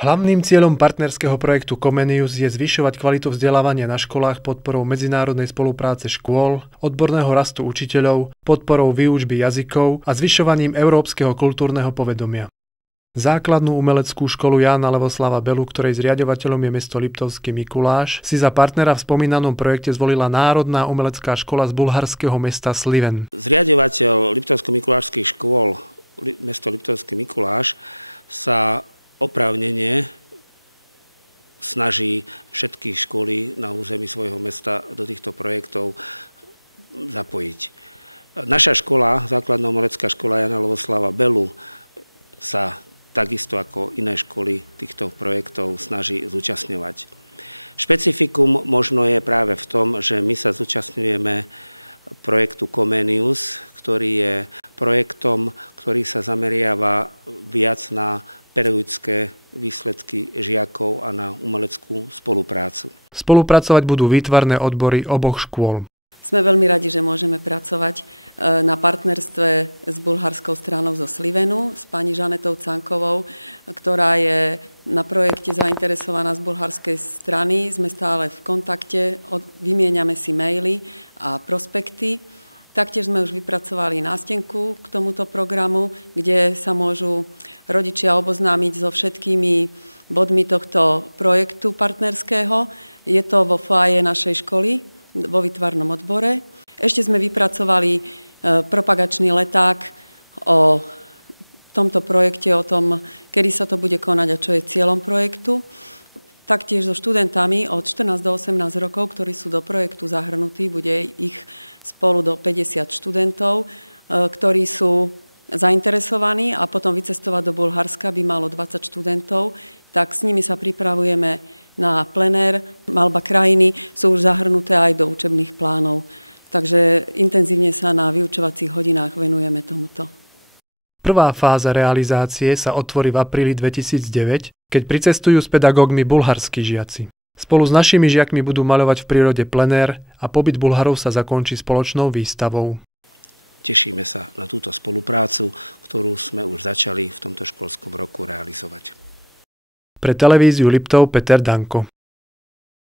Hlavným cieľom partnerského projektu Comenius je zvyšovať kvalitu vzdelávania na školách podporou medzinárodnej spolupráce škôl, odborného rastu učiteľov, podporou výučby jazykov a zvyšovaním európskeho kultúrneho povedomia. Základnú umeleckú školu Jána Levoslava Belu, ktorej zriaďovateľom je mesto Liptovský Mikuláš, si za partnera v spomínanom projekte zvolila Národná umelecká škola z bulharského mesta Sliven. Zriaďovateľ Liptovsko-mikulášskych škôl, mesto Liptovský Mikuláš, sa oprávnene snaží všetky školy na území svojho mesta do týchto projektov zapojiť. Naša škola, základná umelecká škola Jána Levoslava Belu, sa takisto ako iné školy týchto projektov snaží zúčastňovať. Špecifikum možno je práve v tom, že my sa zúčastňujeme projektu Comenius, ktorý je projektom, ktorý sa zameriava viac na pedagogické výsledky žiakov a na umeleckú spoluprácu. Spolupracovať budú výtvarné odbory oboch škôl. Sme veľmi radi, že môžeme pracovať na partnerstve s bulharskou stranou zo Slivenu, s pani Žanetou Cankovou, ktorá je na projekte zainteresovaná z bulharskej strany. Sme stále v kontakte, vymieňame si maily a prospekty. Taktiež sme už vypracovali nástenku k tomuto programu, kde sa môžu rodičia oboznámiť so všetkými bodmi tohto projektu partnerského. Je to vo foaje našej školy, vo výtvarnom odbore. Ešte sme vypracovali propagačný leták o tomto projekte, o tom, kedy sa to bude konať a čo je cieľom projektu. Taktiež so študentami od 14 do 18 rokov, ktorí sú do projektu zahrnutí, bude ich spolu do 50 študentov, ktorí sú zainteresovaní a potom vycestovať do Bulharska by malo 20 študentov, tak s nimi sa pripravujeme na plenér. Malba krajiny sú už zahrnuté aj do učebných plánov. Takže intenzívne sa na vyučovacích hodinách venujeme tomuto. Prvá fáza realizácie sa otvorí v apríli 2009, keď pricestujú s pedagógmi bulharskí žiaci. Spolu s našimi žiakmi budú maľovať v prírode plenér a pobyt Bulharov sa zakončí spoločnou výstavou. Tešíme sa na túto spoluprácu, ktorú sme už začali v tomto školskom roku realizovať. Pre televíziu Liptov Peter Danko.